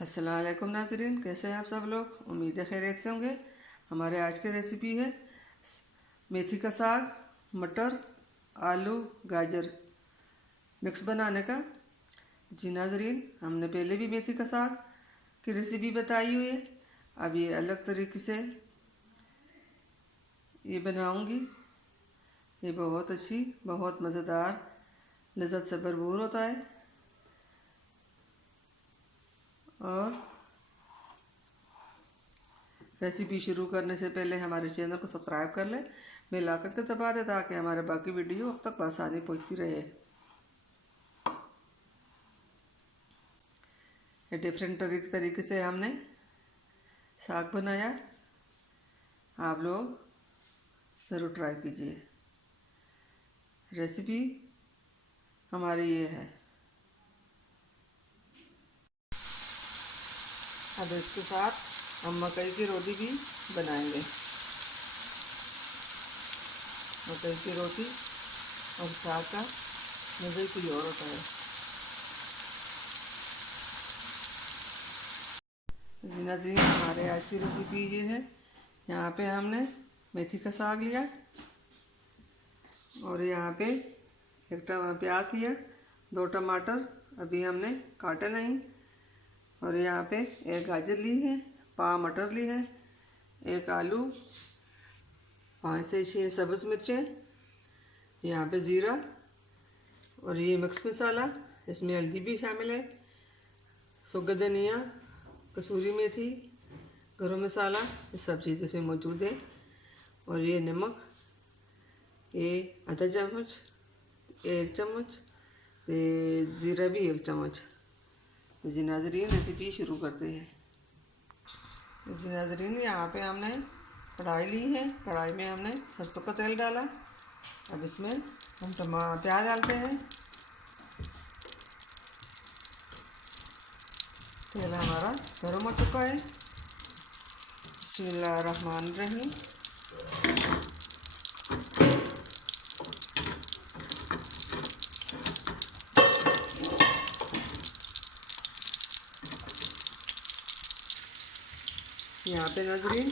अस्सलाम वालेकुम नाज़रीन, कैसे हैं आप सब लोग। उम्मीद है खैरियत से होंगे। हमारे आज की रेसिपी है मेथी का साग, मटर, आलू, गाजर मिक्स बनाने का। जी नाज़रीन, हमने पहले भी मेथी का साग की रेसिपी बताई हुई है। अब ये अलग तरीके से ये बनाऊंगी। ये बहुत अच्छी, बहुत मज़ेदार, लज़्ज़त से भरपूर होता है। और रेसिपी शुरू करने से पहले हमारे चैनल को सब्सक्राइब कर लें, बेल आइकन को दबा दें ताकि हमारे बाकी वीडियो अब तक आसानी पहुंचती रहे। ये डिफरेंट तरीके से हमने साग बनाया, आप लोग ज़रूर ट्राई कीजिए। रेसिपी हमारी ये है। अब इसके साथ हम मकई की रोटी भी बनाएंगे। मकई की रोटी और साग का मज़े कोई और होता है। जी नाज़रीन, हमारे आज की रेसिपी ये है। यहाँ पे हमने मेथी का साग लिया और यहाँ पे एक प्याज लिया, 2 टमाटर अभी हमने काटे नहीं, और यहाँ पे 1 गाजर ली है, पाव मटर ली है, 1 आलू, 5 से 6 सब्ज़ मिर्चें, यहाँ पे ज़ीरा, और ये मिक्स मसाला, इसमें हल्दी भी शामिल है, सूखा धनिया, कसूरी मेथी, गरम मसाला, ये सब चीज़ इसमें मौजूद है। और ये नमक, ये आधा चम्मच, 1 चम्मच, तो ज़ीरा भी 1 चम्मच। तो जी नाज़रीन, रेसिपी शुरू करते हैं। जी नाज़रीन, यहाँ पे हमने कढ़ाई ली है। कढ़ाई में हमने सरसों का तेल डाला। अब इसमें हम प्याज डालते हैं। तेल हमारा गर्म हो चुका है। बिस्मिल्लाहिर्रहमानिर्रहीम। यहाँ पे नाज़रीन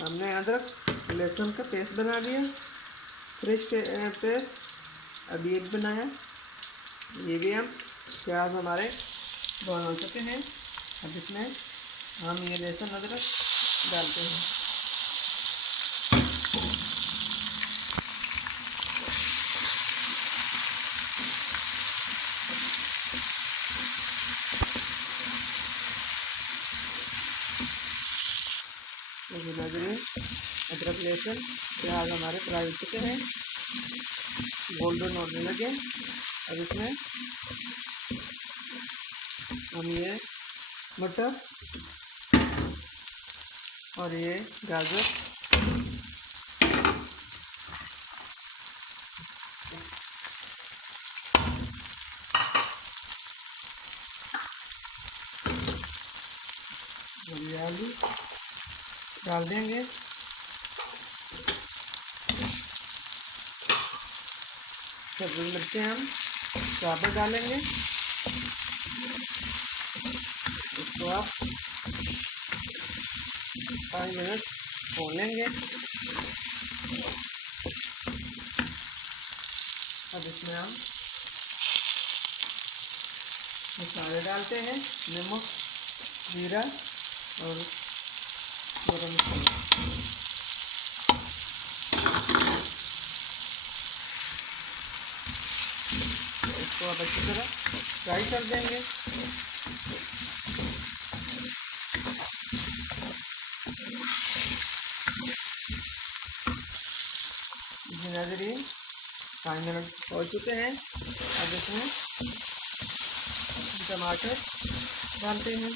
हमने अदरक लहसुन का पेस्ट बना लिया, फ्रेश पेस्ट। अब ये बनाया, ये भी हम प्याज हमारे ब्राउन हो चुके हैं। अब इसमें हम ये लहसुन अदरक डालते हैं। देखिए नाज़रीन, अदरक लहसुन प्याज हमारे फ्राई हो चुके हैं, गोल्डन होने लगे। अब इसमें हम ये मटर और ये गाजर और ये आलू डाल देंगे। सब्ज़ी मिर्चें हम साबुत डालेंगे। इसको आप 5 मिनट भूनेंगे। अब इसमें हम मसाले डालते हैं, नमक, जीरा और गरम मसाला। इसको अब अच्छी तरह फ्राई कर देंगे। नाज़रीन, 5 मिनट हो चुके हैं। अब इसमें टमाटर डालते हैं,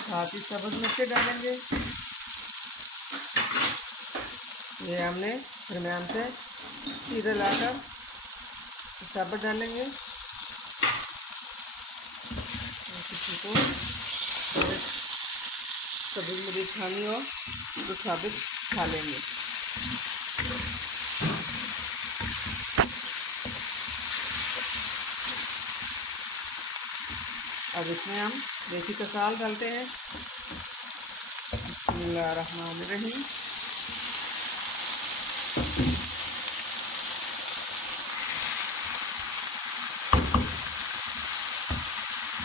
साथ ही सब्ज़ मिर्चें डालेंगे। ये हमने दरमियान से चीरे लाकर साबुत डालेंगे। किसी को सब्ज़ मिर्च खानी हो तो साबुत खा लेंगे। अब इसमें हम देसी कसाल डालते हैं। बिस्मिल्लाहिर्रहमानिर्रहीम।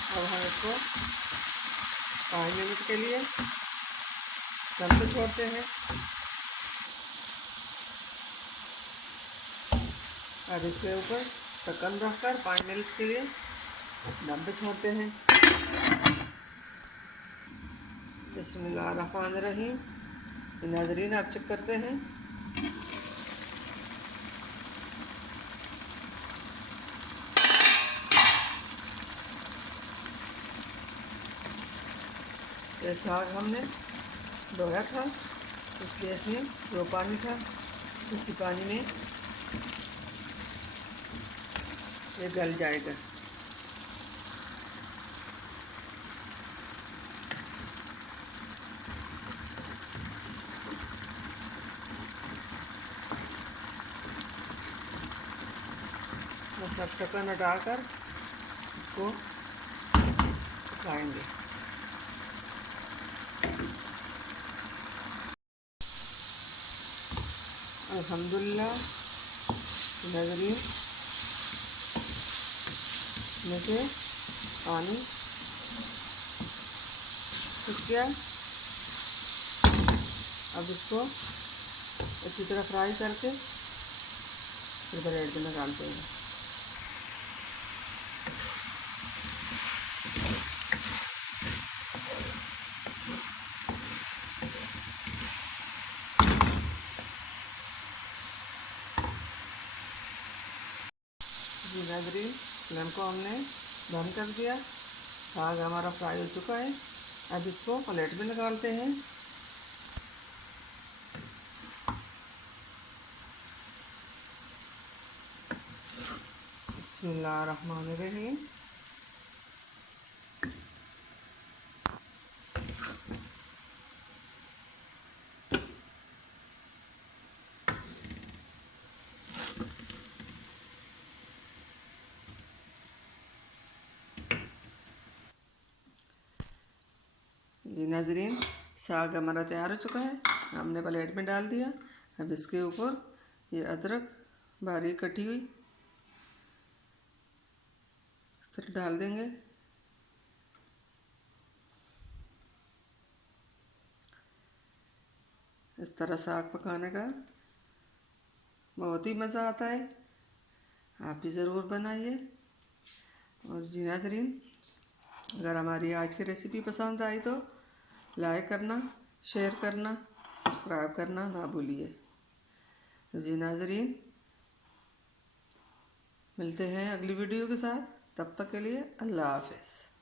अब हम इसको 5 मिनट के लिए दम पे छोड़ते हैं। अब इसके ऊपर ढक्कन रखकर 5 मिनट के लिए दम पे छोड़ते हैं। बिस्मिल्लाहिर्रहमानिर्रहीम। नाज़रीन, आप चेक करते हैं। ये साग हमने धोया था, इसलिए इसमें जो पानी था उसी पानी में ये गल जाएगा। बस अब ढक्कन हटाकर इसको पकाएंगे। अल्हम्दुलिल्लाह नाज़रीन, इसमें से पानी सूख गया। अब इसको अच्छी तरह फ्राई करके फिर ब्रेड में निकालते हैं। जी नाज़रीन, फ्लेम को हमने बंद कर दिया। साग हमारा फ्राई हो चुका है। अब इसको प्लेट में निकालते हैं। बिस्मिल्लाहिर्रहमानिर्रहीम। जी नाज़रीन, साग हमारा तैयार हो चुका है। हमने प्लेट में डाल दिया। अब इसके ऊपर ये अदरक बारीक कटी हुई इस तरह डाल देंगे। इस तरह साग पकाने का बहुत ही मज़ा आता है। आप भी ज़रूर बनाइए। और जी नाज़रीन, अगर हमारी आज की रेसिपी पसंद आई तो लाइक करना, शेयर करना, सब्सक्राइब करना ना भूलिए। जी नाज़रीन, मिलते हैं अगली वीडियो के साथ। तब तक के लिए अल्लाह हाफ़िज़।